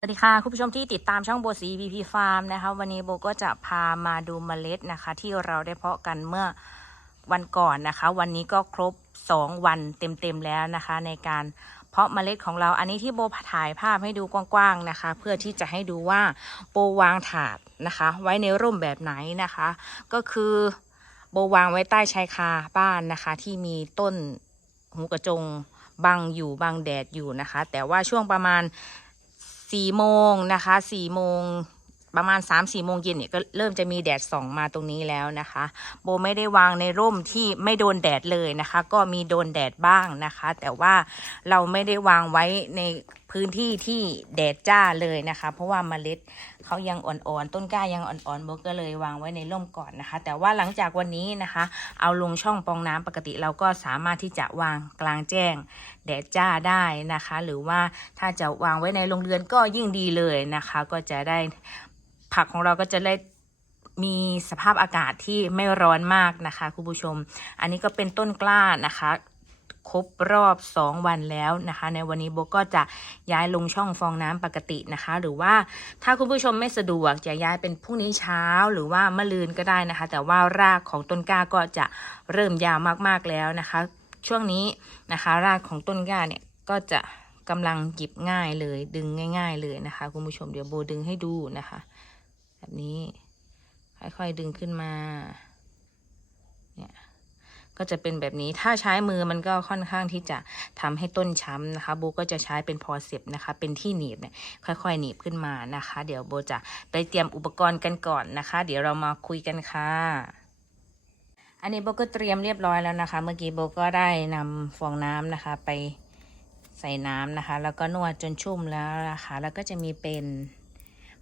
สวัสดีค่ะ คุณผู้ชมที่ติดตามช่องโบสี VP Farm นะคะวันนี้โบก็จะพามาดูเมล็ดนะคะ ที่เราได้เพาะกันเมื่อวันก่อนนะคะ วันนี้ก็ครบ 2 วันเต็มๆแล้วนะคะ ในการเพาะเมล็ดของเราอันนี้ที่โบถ่ายภาพให้ดูกว้างๆนะคะ เพื่อที่จะให้ดูว่าโบวางถาดนะคะ ไว้ในร่มแบบไหนนะคะ ก็คือโบวางไว้ใต้ชายคาบ้านนะคะ ที่มีต้นหูกระจงบังอยู่บังแดดอยู่นะคะ แต่ว่าช่วงประมาณ สี่โมงนะคะสี่โมงประมาณ3ามสี่โมงเย็นเนี่ยก็เริ่มจะมีแดดส่องมาตรงนี้แล้วนะคะ โบไม่ได้วางในร่มที่ไม่โดนแดดเลยนะคะ ก็มีโดนแดดบ้างนะคะ แต่ว่าเราไม่ได้วางไว้ในพื้นที่ที่แดดจ้าเลยนะคะ เพราะว่าเมล็ด เขายังอ่อนๆ ต้นกล้ายังอ่อนๆโบก็เลยวางไว้ในร่มก่อนนะคะ แต่ว่าหลังจากวันนี้นะคะ เอาลงช่องปองน้ำปกติเราก็สามารถที่จะวางกลางแจ้งแดดจ้าได้นะคะ หรือว่าถ้าจะวางไว้ในโรงเรือนก็ยิ่งดีเลยนะคะ ก็จะได้ผักของเราก็จะได้มีสภาพอากาศที่ไม่ร้อนมากนะคะคุณผู้ชม อันนี้ก็เป็นต้นกล้านะคะ ครบรอบ 2 วันแล้วนะคะ ในวันนี้โบก็จะย้ายลงช่องฟองน้ำปกตินะคะ หรือว่าถ้าคุณผู้ชมไม่สะดวกจะย้ายเป็นพรุ่งนี้เช้าหรือว่ามะรืนก็ได้นะคะ แต่ว่ารากของต้นกล้าก็จะเริ่มยาวมากๆแล้วนะคะ ช่วงนี้นะคะ รากของต้นกล้าเนี่ยก็จะกำลังหยิบง่ายเลยดึงง่าย ๆ เลยนะคะ คุณผู้ชมเดี๋ยวโบดึงให้ดูนะคะ แบบนี้ค่อยๆดึงขึ้นมา ก็จะเป็นแบบนี้ถ้าใช้มือมันก็ค่อนข้างที่จะทำให้ต้นช้ำนะคะโบก็จะใช้เป็นพอเสียบนะคะ เป็นที่หนีบเนี่ยค่อยๆหนีบขึ้นมานะคะ เดี๋ยวโบจะไปเตรียมอุปกรณ์กันก่อนนะคะ เดี๋ยวเรามาคุยกันค่ะอันนี้โบก็เตรียมเรียบร้อยแล้วนะคะ เมื่อกี้โบก็ได้นำฟองน้ำนะคะไปใส่น้ำนะคะ แล้วก็นวดจนชุ่มแล้วนะคะ แล้วก็จะมีเป็น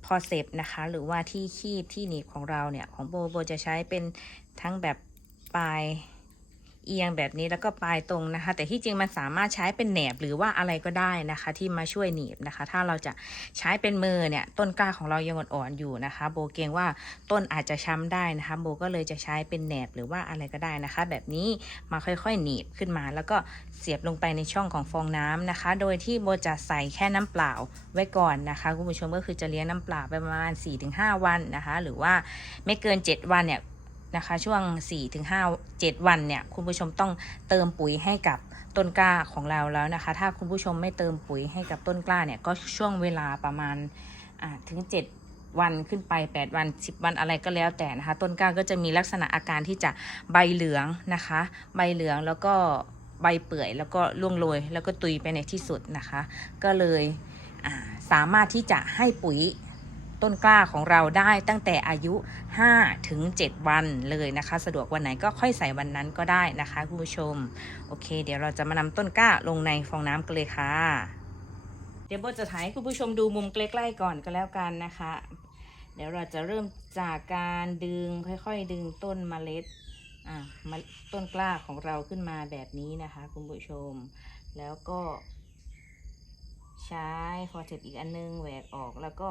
พอเซปนะคะ หรือว่าที่คีบที่หนีบของเราเนี่ย ของโบโบจะใช้เป็นทั้งแบบปลาย เอียงแบบนี้แล้วก็ปลายตรงนะคะ แต่ที่จริงมันสามารถใช้เป็นแหนบหรือว่าอะไรก็ได้นะคะ ที่มาช่วยหนีบนะคะ ถ้าเราจะใช้เป็นมือเนี่ยต้นกล้าของเรายังอ่อนๆอยู่นะคะ โบเกรงว่าต้นอาจจะช้ำได้นะคะโบก็เลยจะใช้เป็นแหนบหรือว่าอะไรก็ได้นะคะ แบบนี้มาค่อยๆหนีบขึ้นมา แล้วก็เสียบลงไปในช่องของฟองน้ำนะคะ โดยที่โบจะใส่แค่น้ำเปล่าไว้ก่อนนะคะคุณผู้ชมก็คือจะเลี้ยงน้ำเปล่าไปประมาณ 4-5 วันนะคะ หรือว่าไม่เกิน 7 วันเนี่ย นะคะ ช่วง 4-5 7 วันเนี่ยคุณผู้ชมต้องเติมปุ๋ยให้กับต้นกล้าของเราแล้วนะคะ ถ้าคุณผู้ชมไม่เติมปุ๋ยให้กับต้นกล้าเนี่ยก็ช่วงเวลาประมาณถึง 7วันขึ้นไป 8 วัน 10 วันอะไรก็แล้วแต่นะคะ ต้นกล้าก็จะมีลักษณะอาการที่จะใบเหลืองนะคะ ใบเหลืองแล้วก็ใบเปื่อย แล้วก็ร่วงโรยแล้วก็ตุยไปในที่สุดนะคะ ก็เลยสามารถที่จะให้ปุ๋ย ต้นกล้าของเราได้ตั้งแต่อายุ 5 ถึง 7 วันเลยนะคะ สะดวกวันไหนก็ค่อยใส่วันนั้นก็ได้นะคะคุณผู้ชม โอเค เดี๋ยวเราจะมานำต้นกล้าลงในฟองน้ำกันเลยค่ะ เดี๋ยวโบจะถ่ายให้คุณผู้ชมดูมุมใกล้ๆก่อนก็แล้วกันนะคะ เดี๋ยวเราจะเริ่มจากการดึงค่อยๆ ดึงต้นเมล็ดอะมาต้นกล้าของเราขึ้นมาแบบนี้นะคะ คุณผู้ชม แล้วก็ใช้ฟอร์เทปอีกอันนึงแหวกออกแล้วก็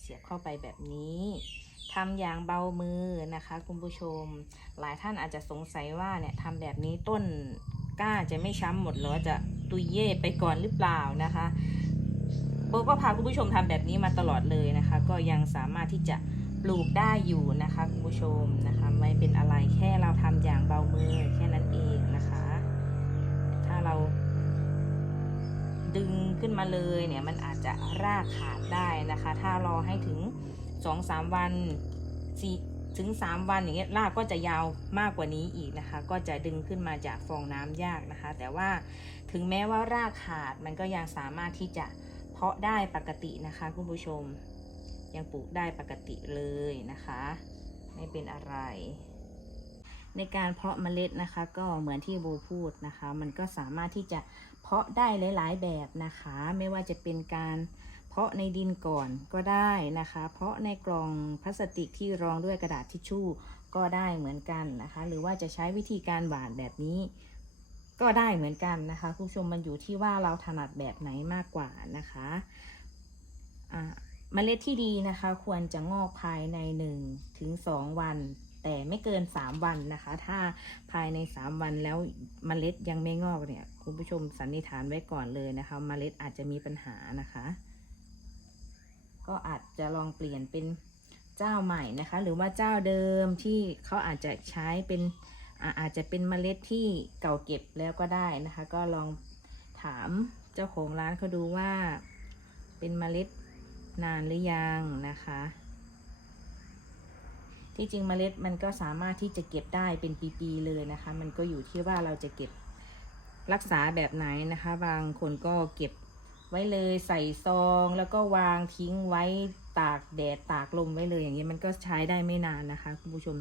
เสียบเข้าไปแบบนี้ทำอย่างเบามือนะคะ คุณผู้ชม หลายท่านอาจจะสงสัยว่าเนี่ยทำแบบนี้ต้นกล้าจะไม่ช้ำหมดหรอจะตุยเย่ไปก่อนหรือเปล่านะคะโบก็พาคุณผู้ชมทำแบบนี้มาตลอดเลยนะคะ ก็ยังสามารถที่จะปลูกได้อยู่นะคะ คุณผู้ชมนะคะ ไม่เป็นอะไรแค่เราทำอย่างเบามือแค่นั้นเองนะคะ ถ้าเรา ดึงขึ้นมาเลยเนี่ยมันอาจจะรากขาดได้นะคะ ถ้ารอให้ถึง 2-3 วัน4ถึง 3 วันอย่างเงี้ยรากก็จะยาวมากกว่านี้อีกนะคะ ก็จะดึงขึ้นมาจากฟองน้ำยากนะคะ แต่ว่าถึงแม้ว่ารากขาดมันก็ยังสามารถที่จะเพาะได้ปกตินะคะคุณผู้ชม ยังปลูกได้ปกติเลยนะคะ ไม่เป็นอะไรในการเพาะเมล็ดนะคะก็เหมือนที่โบพูดนะคะ มันก็สามารถที่จะ เพาะได้หลาย ๆ แบบนะคะ ไม่ว่าจะเป็นการเพาะในดินก่อนก็ได้นะคะ เพาะในกล่องพลาสติกที่รองด้วยกระดาษทิชชู่ก็ได้เหมือนกันนะคะ หรือว่าจะใช้วิธีการหว่านแบบนี้ก็ได้เหมือนกันนะคะคุณผู้ชมมันอยู่ที่ว่าเราถนัดแบบไหนมากกว่านะคะอ่าเมล็ดที่ดีนะคะ ควรจะงอกภายใน1ถึง2วัน แต่ไม่เกิน 3 วันนะคะ ถ้าภายใน 3 วันแล้วเมล็ดยังไม่งอกเนี่ย คุณผู้ชมสันนิษฐานไว้ก่อนเลยนะคะเมล็ดอาจจะมีปัญหานะคะ ก็อาจจะลองเปลี่ยนเป็นเจ้าใหม่นะคะ หรือว่าเจ้าเดิมที่เขาอาจจะใช้เป็นอาอาจจะเป็นเมล็ดที่เก่าเก็บแล้วก็ได้นะคะ ก็ลองถามเจ้าของร้านเขาดูว่าเป็นเมล็ดนานหรือยังนะคะ ที่จริงเมล็ดมันก็สามารถที่จะเก็บได้เป็นปีๆเลยนะคะ มันก็อยู่ที่ว่าเราจะเก็บรักษาแบบไหนนะคะ บางคนก็เก็บไว้เลยใส่ซองแล้วก็วางทิ้งไว้ตากแดดตากลมไว้เลยอย่างเงี้มันก็ใช้ได้ไม่นานนะคะคุณผู้ชม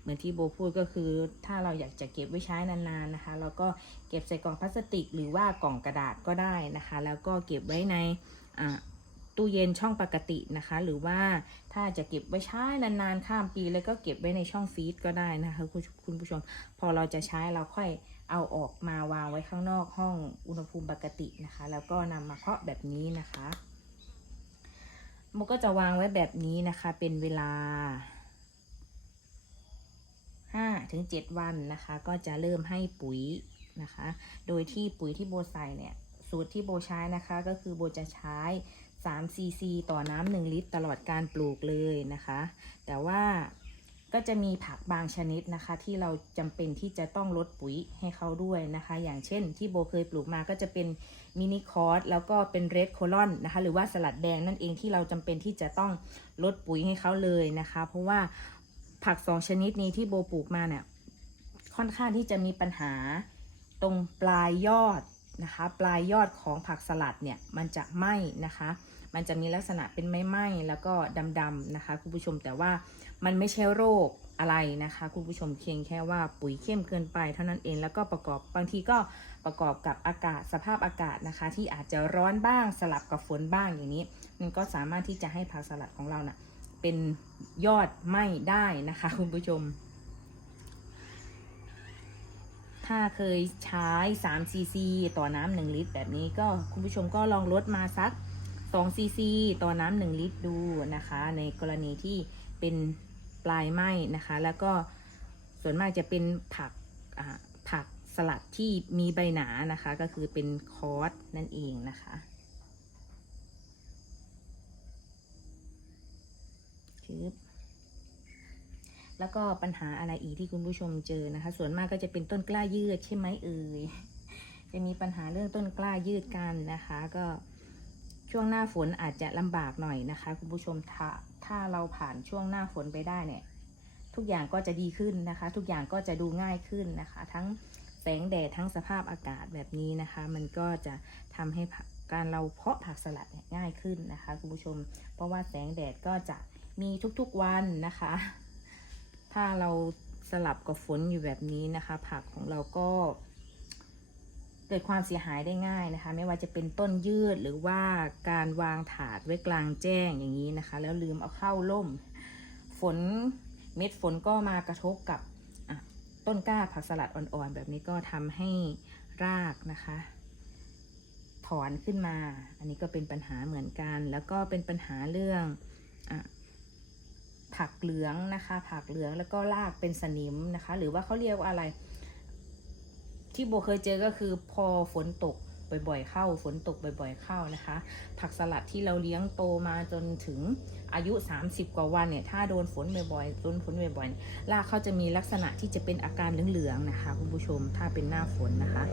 เหมือนที่โบพูดก็คือถ้าเราอยากจะเก็บไว้ใช้นานๆนะคะ เราก็เก็บใส่กล่องพลาสติก หรือว่ากล่องกระดาษก็ได้นะคะ แล้วก็เก็บไว้ในอ่า ตู้เย็นช่องปกตินะคะ หรือว่าถ้าจะเก็บไว้ใช้นานๆข้ามปี แล้วก็เก็บไว้ในช่องฟรีซก็ได้นะคะคุณคุณผู้ชม พอเราจะใช้เราค่อยเอาออกมาวางไว้ข้างนอกห้องอุณหภูมิปกตินะคะ แล้วก็นำมาเคาะแบบนี้นะคะโมก็จะวางไว้แบบนี้นะคะ เป็นเวลา5ถึง7วันนะคะ ก็จะเริ่มให้ปุ๋ยนะคะ โดยที่ปุ๋ยที่โบใส่เนี่ยสูตรที่โบใช้นะคะ ก็คือโบจะใช้ 3 ซีซีต่อน้ำ1ลิตร ตลอดการปลูกเลยนะคะ แต่ว่าก็จะมีผักบางชนิดนะคะ ที่เราจำเป็นที่จะต้องลดปุ๋ยให้เขาด้วยนะคะ อย่างเช่นที่โบเคยปลูกมาก็จะเป็นมินิคอร์สแล้วก็เป็นเรดโคลอนนะคะ หรือว่าสลัดแดงนั่นเองที่เราจำเป็นที่จะต้องลดปุ๋ยให้เขาเลยนะคะ เพราะว่าผักสองชนิดนี้ที่โบปลูกมาเนี่ยค่อนข้างที่จะมีปัญหาตรงปลายยอดนะคะ ปลายยอดของผักสลัดเนี่ยมันจะไหม้นะคะ มันจะมีลักษณะเป็นไม้ไหม้แล้วก็ดำๆนะคะคุณผู้ชมแต่ว่ามันไม่ใช่โรคอะไรนะคะคุณผู้ชมเพียงแค่ว่าปุ๋ยเข้มเกินไปเท่านั้นเองแล้วก็ประกอบบางทีก็ประกอบกับอากาศสภาพอากาศนะคะ ที่อาจจะร้อนบ้างสลับกับฝนบ้างอย่างนี้ มันก็สามารถที่จะให้ผักสลัดของเรานะ่ะเป็นยอดไหม้ได้นะคะคุณผู้ชม ถ้าเคยใช้3ซีซีต่อน้ำ1ลิตร แบบนี้ก็คุณผู้ชมก็ลองลดมาสัก 2ซีซีต่อน้ำ1ลิตรดูนะคะ ในกรณีที่เป็นปลายไหม้นะคะ แล้วก็ส่วนมากจะเป็นผักผักสลัดที่มีใบหนานะคะ ก็คือเป็นคอร์สนั่นเองนะคะชืบแล้วก็ปัญหาอะไรอีกที่คุณผู้ชมเจอนะคะ ส่วนมากก็จะเป็นต้นกล้ายืดใช่ไหมเอ่ยจะมีปัญหาเรื่องต้นกล้ายืดกันนะคะ ก็ ช่วงหน้าฝนอาจจะลำบากหน่อยนะคะ คุณผู้ชมถ้าถ้าเราผ่านช่วงหน้าฝนไปได้เนี่ย ทุกอย่างก็จะดีขึ้นนะคะ ทุกอย่างก็จะดูง่ายขึ้นนะคะ ทั้งแสงแดดทั้งสภาพอากาศแบบนี้นะคะ มันก็จะทำให้การเราเพาะผักสลัดง่ายขึ้นนะคะคุณผู้ชม เพราะว่าแสงแดดก็จะมีทุกๆวันนะคะ ถ้าเราสลับกับฝนอยู่แบบนี้นะคะ ผักของเราก็ เกิดความเสียหายได้ง่ายนะคะ ไม่ว่าจะเป็นต้นยืดหรือว่าการวางถาดไว้กลางแจ้งอย่างนี้นะคะ แล้วลืมเอาเข้าล่ม ฝนเม็ดฝนก็มากระทบกับต้นกล้าผักสลัดอ่อนๆ แบบนี้ก็ทำให้รากนะคะ ถอนขึ้นมา อันนี้ก็เป็นปัญหาเหมือนกัน แล้วก็เป็นปัญหาเรื่องอผักเหลืองนะคะ ผักเหลืองแล้วก็รากเป็นสนิมนะคะ หรือว่าเขาเรียกว่าอะไร ที่โบเคยเจอก็คือพอฝนตกบ่อยๆเข้า ฝนตกบ่อยๆเข้านะคะ ผักสลัดที่เราเลี้ยงโตมาจนถึงอายุ 30 กว่าวันเนี่ย ถ้าโดนฝนบ่อยๆโดนฝนบ่อยๆรากเขาจะมีลักษณะที่จะเป็นอาการเหลืองๆนะคะคุณผู้ชมถ้าเป็นหน้าฝนนะคะ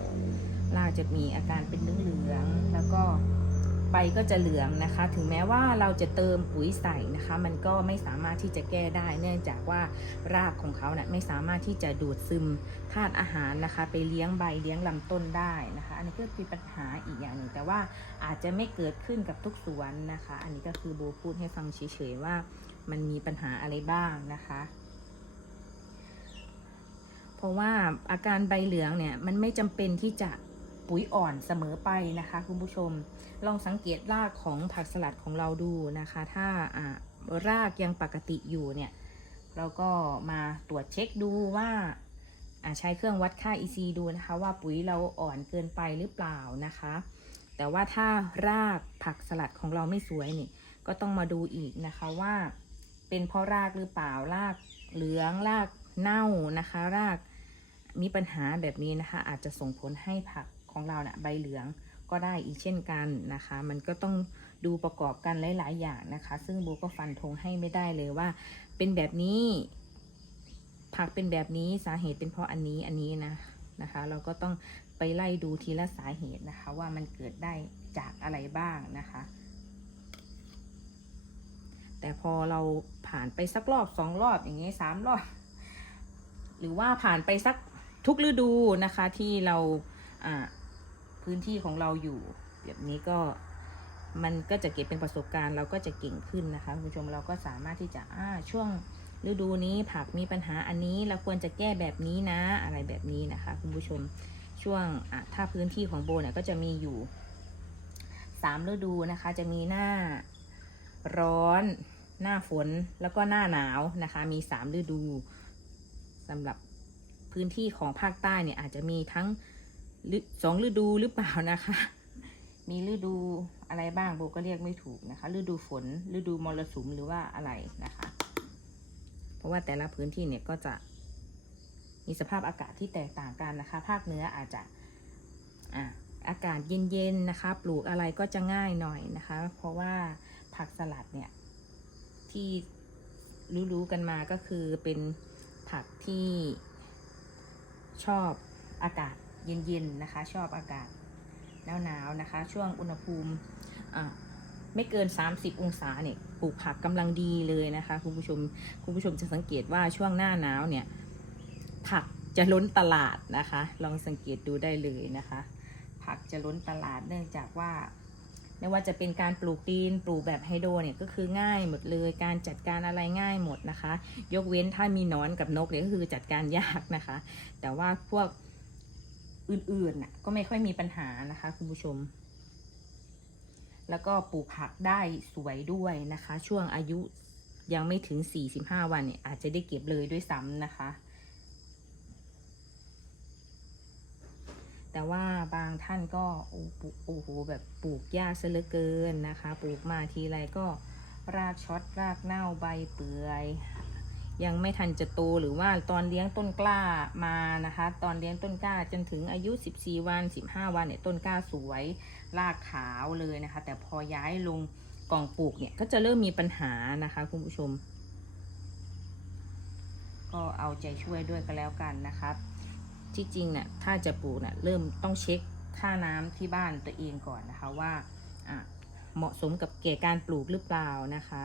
รากจะมีอาการเป็นเหลืองๆแล้วก็ ใบก็จะเหลืองนะคะ ถึงแม้ว่าเราจะเติมปุ๋ยใส่นะคะ มันก็ไม่สามารถที่จะแก้ได้ เนื่องจากว่ารากของเขาเนะี่ยไม่สามารถที่จะดูดซึมธาตุอาหารนะคะ ไปเลี้ยงใบเลี้ยงลำต้นได้นะคะ อันนี้ก็เป็นปัญหาอีกอย่างหนึ่งแต่ว่าอาจจะไม่เกิดขึ้นกับทุกสวนนะคะ อันนี้ก็คือโบพูดให้ฟังเฉยๆว่ามันมีปัญหาอะไรบ้างนะคะเพราะว่าอาการใบเหลืองเนี่ยมันไม่จำเป็นที่จะ ปุ๋ยอ่อนเสมอไปนะคะคุณผู้ชม ลองสังเกตรากของผักสลัดของเราดูนะคะ ถ้าอ่ารากยังปกติอยู่เนี่ย เราก็มาตรวจเช็คดูว่าอ่าใช้เครื่องวัดค่า EC ดูนะคะ ว่าปุ๋ยเราอ่อนเกินไปหรือเปล่านะคะ แต่ว่าถ้ารากผักสลัดของเราไม่สวยนี่ ก็ต้องมาดูอีกนะคะว่า เป็นเพราะรากหรือเปล่ารากเหลืองรากเน่านะคะ รากมีปัญหาแบบนี้นะคะ อาจจะส่งผลให้ผัก ของเราเนะ่ยใบเหลืองก็ได้อีกเช่นกันนะคะ มันก็ต้องดูประกอบกันหลาย ๆ อย่างนะคะ ซึ่งโบก็ฟันธงให้ไม่ได้เลยว่า เป็นแบบนี้ ผักเป็นแบบนี้สาเหตุเป็นเพราะอันนี้อันนี้นะนะคะ เราก็ต้องไปไล่ดูทีละสาเหตุนะคะ ว่ามันเกิดได้จากอะไรบ้างนะคะ แต่พอเราผ่านไปสักรอบสองรอบอย่างเงี้ยสามรอบ หรือว่าผ่านไปสักทุกฤดูนะคะที่เราอ่า พื้นที่ของเราอยู่ แบบนี้ก็มันก็จะเก็บเป็นประสบการณ์เราก็จะเก่งขึ้นนะคะคุณผู้ชมเราก็สามารถที่จะอ่าช่วงฤดูนี้ผักมีปัญหาอันนี้เราควรจะแก้แบบนี้นะ อะไรแบบนี้นะคะ คุณผู้ชมช่วงอะถ้าพื้นที่ของโบเนี่ยก็จะมีอยู่สามฤดูนะคะ จะมีหน้าร้อน หน้าฝนแล้วก็หน้าหนาวนะคะ มีสามฤดูสำหรับพื้นที่ของภาคใต้เนี่ยอาจจะมีทั้ง สองฤดูหรือเปล่านะคะ มีฤดูอะไรบ้างโบก็เรียกไม่ถูกนะคะฤดูฝนฤดูมรสุมหรือว่าอะไรนะคะ เพราะว่าแต่ละพื้นที่เนี่ยก็จะ มีสภาพอากาศที่แตกต่างกันนะคะ ภาคเหนืออาจจะอะอากาศเย็นๆนะคะ ปลูกอะไรก็จะง่ายหน่อยนะคะ เพราะว่าผักสลัดเนี่ย ที่รู้ๆกันมาก็คือเป็นผักที่ชอบอากาศ เย็นๆนะคะ ชอบอากาศหนาวๆนะคะ ช่วงอุณหภูมิไม่เกิน 30 องศาเนี่ยปลูกผักกำลังดีเลยนะคะคุณผู้ชมคุณผู้ชมจะสังเกตว่าช่วงหน้าหนาวเนี่ยผักจะล้นตลาดนะคะ ลองสังเกตดูได้เลยนะคะ ผักจะล้นตลาดเนื่องจากว่าไม่ว่าจะเป็นการปลูกดินปลูกแบบไฮโดรเนี่ยก็คือง่ายหมดเลยการจัดการอะไรง่ายหมดนะคะ ยกเว้นถ้ามีนอนกับนกเนี่ยก็คือจัดการยากนะคะ แต่ว่าพวก อื่นๆน่ะก็ไม่ค่อยมีปัญหานะคะคุณผู้ชม แล้วก็ปลูกผักได้สวยด้วยนะคะ ช่วงอายุยังไม่ถึง 45 วันเนี่ยอาจจะได้เก็บเลยด้วยซ้ำนะคะ แต่ว่าบางท่านก็โอ้โอ้โหแบบปลูกยากซะเหลือเกินนะคะ ปลูกมาทีไรก็รากช็อตรากเน่าใบเปื่อย ยังไม่ทันจะโตหรือว่าตอนเลี้ยงต้นกล้ามานะคะ ตอนเลี้ยงต้นกล้าจนถึงอายุ 14 วัน 15 วันเนี่ยต้นกล้าสวยรากขาวเลยนะคะ แต่พอย้ายลงกล่องปลูกเนี่ยก็จะเริ่มมีปัญหานะคะคุณผู้ชม ก็เอาใจช่วยด้วยกันแล้วกันนะครับที่จริงเนี่ยถ้าจะปลูกเนี่ยเริ่มต้องเช็คค่าน้ำที่บ้านตัวเองก่อนนะคะว่าเหมาะสมกับแก่การปลูกหรือเปล่านะคะ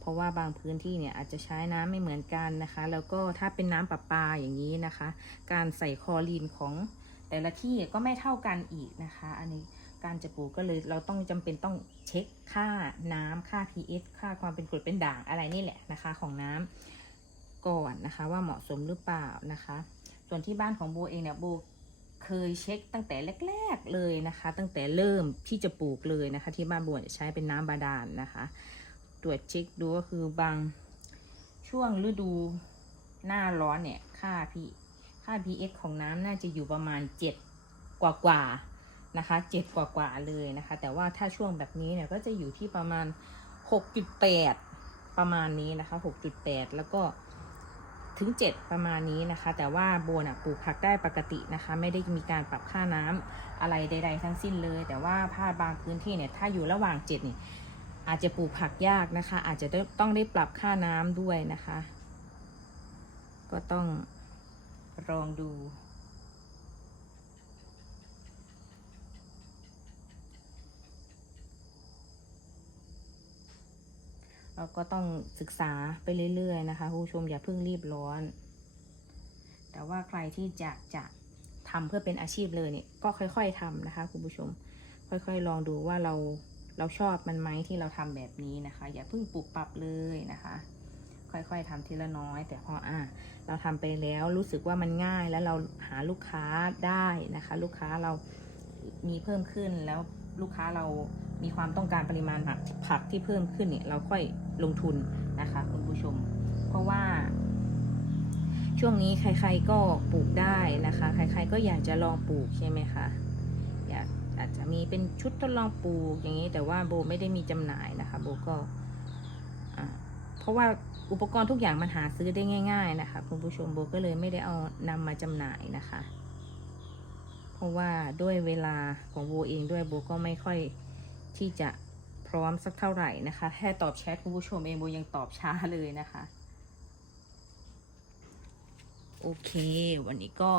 เพราะว่าบางพื้นที่เนี่ยอาจจะใช้น้ำไม่เหมือนกันนะคะ แล้วก็ถ้าเป็นน้ำประปาอย่างนี้นะคะ การใส่คลอรีนของแต่ละที่ก็ไม่เท่ากันอีกนะคะ อันนี้การจะปลูกก็เลยเราต้องจำเป็นต้องเช็คค่าน้ำค่า pH ค่าความเป็นกรดเป็นด่างอะไรนี่แหละนะคะ ของน้ำก่อนนะคะ ว่าเหมาะสมหรือเปล่านะคะ ส่วนที่บ้านของโบเองเนี่ยโบเคยเช็คตั้งแต่แรก ๆเลยนะคะ ตั้งแต่เริ่มที่จะปลูกเลยนะคะ ที่บ้านโบจะใช้เป็นน้ำบาดาลนนะคะ ตรวจเช็คดูก็คือบางช่วงฤดูหน้าร้อนเนี่ย ค่าพีค่า pH ของน้ำน่าจะอยู่ประมาณ 7 กว่ากว่าๆนะคะ7กว่ากว่าๆเลยนะคะ แต่ว่าถ้าช่วงแบบนี้เนี่ยก็จะอยู่ที่ประมาณ 6.8 ประมาณนี้นะคะ 6.8 แล้วก็ถึง 7 ประมาณนี้นะคะ แต่ว่าโบนะปลูกผักได้ปกตินะคะ ไม่ได้มีการปรับค่าน้ำอะไรใด ๆ ทั้งสิ้นเลย แต่ว่าภาบางพื้นที่เนี่ย ถ้าอยู่ระหว่าง7นี่ อาจจะปลูกผักยากนะคะ อาจจะต้องได้ปรับค่าน้ำด้วยนะคะ ก็ต้องลองดู เราก็ต้องศึกษาไปเรื่อยๆนะคะคุณผู้ชมอย่าเพิ่งรีบร้อน แต่ว่าใครที่จะจะทำเพื่อเป็นอาชีพเลยเนี่ยก็ค่อย ๆทำนะคะคุณผู้ชม ค่อยๆ ลองดูว่าเรา เราชอบมันไหมที่เราทำแบบนี้นะคะ อย่าเพิ่งปรับปรับเลยนะคะ ค่อยๆทำทีละน้อย แต่พออะเราทำไปแล้วรู้สึกว่ามันง่ายแล้วเราหาลูกค้าได้นะคะ ลูกค้าเรามีเพิ่มขึ้นแล้วลูกค้าเรามีความต้องการปริมาณผักผักที่เพิ่มขึ้นเนี่ยเราค่อยลงทุนนะคะคุณผู้ชม เพราะว่า ช่วงนี้ใครๆก็ปลูกได้นะคะ ใครๆก็อยากจะลองปลูกใช่ไหมคะอยากอาจจะ มีเป็นชุดทดลองปลูกอย่างนี้แต่ว่าโบไม่ได้มีจำหน่ายนะคะ โบก็เพราะว่าอุปกรณ์ทุกอย่างมันหาซื้อได้ง่าย ๆ นะคะคุณผู้ชมโบก็เลยไม่ได้เอานำมาจำหน่ายนะคะ เพราะว่าด้วยเวลาของโบเองด้วยโบก็ไม่ค่อยที่จะพร้อมสักเท่าไหร่นะคะแค่ตอบแชทคุณผู้ชมเองโบยังตอบช้าเลยนะคะ โอเค วันนี้ก็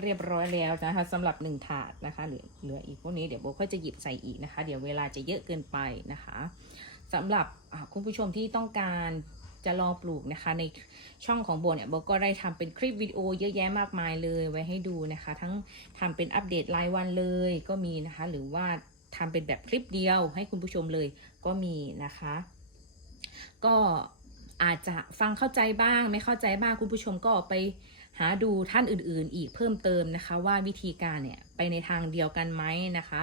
เรียบร้อยแล้วนะคะสำหรับหนึ่งถาดนะคะเหลือเหลืออีกพวกนี้เดี๋ยวโบก็จะหยิบใส่อีกนะคะ เดี๋ยวเวลาจะเยอะเกินไปนะคะสำหรับคุณผู้ชมที่ต้องการจะลองปลูกนะคะ ในช่องของโบเนี่ยโบก็ได้ทำเป็นคลิปวิดีโอเยอะแยะมากมายเลยไว้ให้ดูนะคะ ทั้งทำเป็นอัปเดตรายวันเลยก็มีนะคะ หรือว่าทำเป็นแบบคลิปเดียวให้คุณผู้ชมเลยก็มีนะคะ ก็อาจจะฟังเข้าใจบ้างไม่เข้าใจบ้างคุณผู้ชมก็ไป หาดูท่านอื่นๆ อีกเพิ่มเติมนะคะ ว่าวิธีการเนี่ยไปในทางเดียวกันไหมนะคะ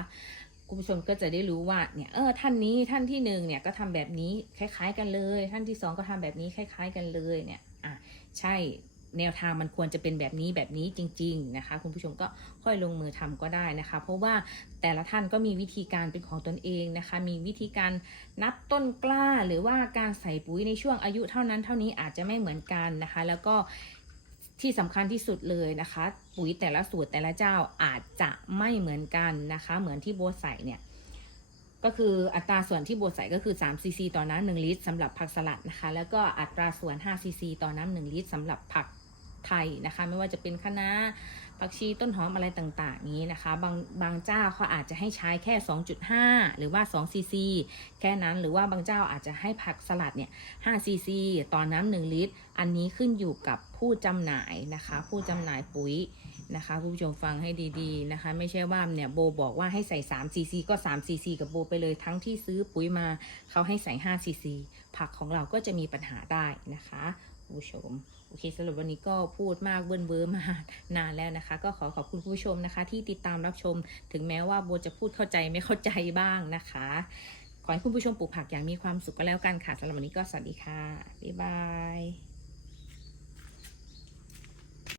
คุณผู้ชมก็จะได้รู้ว่าเนี่ยเออท่านนี้ท่านที่หนึ่งเนี่ยก็ทำแบบนี้คล้ายๆ กันเลย ท่านที่สองก็ทำแบบนี้คล้าย ๆ กันเลยเนี่ยอะใช่แนวทางมันควรจะเป็นแบบนี้แบบนี้จริง ๆนะคะ คุณผู้ชมก็ค่อยลงมือทำก็ได้นะคะ เพราะว่าแต่ละท่านก็มีวิธีการเป็นของตนเองนะคะ มีวิธีการนับต้นกล้าหรือว่าการใส่ปุ๋ยในช่วงอายุเท่านั้นเท่านี้อาจจะไม่เหมือนกันนะคะ แล้วก็ ที่สำคัญที่สุดเลยนะคะ ปุ๋ยแต่ละสูตรแต่ละเจ้าอาจจะไม่เหมือนกันนะคะ เหมือนที่โบใส่เนี่ยก็คืออัตราส่วนที่โบใส่ก็คือ3ซีซีต่อน้ำหนึ่งลิตรสำหรับผักสลัดนะคะ แล้วก็อัตราส่วน5ซีซีต่อน้ำหนึ่งลิตรสำหรับผักไทยนะคะ ไม่ว่าจะเป็นคะน้า ผักชีต้นหอมอะไรต่างๆนี้นะคะ บางบางเจ้าเขาอาจจะให้ใช้แค่ 2.5 หรือว่า2ซีซีแค่นั้นหรือว่าบางเจ้าอาจจะให้ผักสลัดเนี่ย5ซีซีต่อนน้ำหนึ่งลิตร อันนี้ขึ้นอยู่กับผู้จำหน่ายนะคะ ผู้จำหน่ายปุ๋ยนะคะคุณผู้ชมฟังให้ดีๆนะคะ ไม่ใช่ว่าเนี่ยโบบอกว่าให้ใส่3 cc ก็3 cc กับโบไปเลยทั้งที่ซื้อปุ๋ยมาเขาให้ใส่5 cc ผักของเราก็จะมีปัญหาได้นะคะคุณผู้ชม โอเคสำหรับวันนี้ก็พูดมากเบิ้นเบ้อมานานแล้วนะคะ ก็ขอขอบคุณผู้ชมนะคะ ที่ติดตามรับชม ถึงแม้ว่าโบจะพูดเข้าใจไม่เข้าใจบ้างนะคะ ขอให้คุณผู้ชมปลูกผักอย่างมีความสุขก็แล้วกันค่ะสำหรับวันนี้ก็สวัสดีค่ะบ๊ายบาย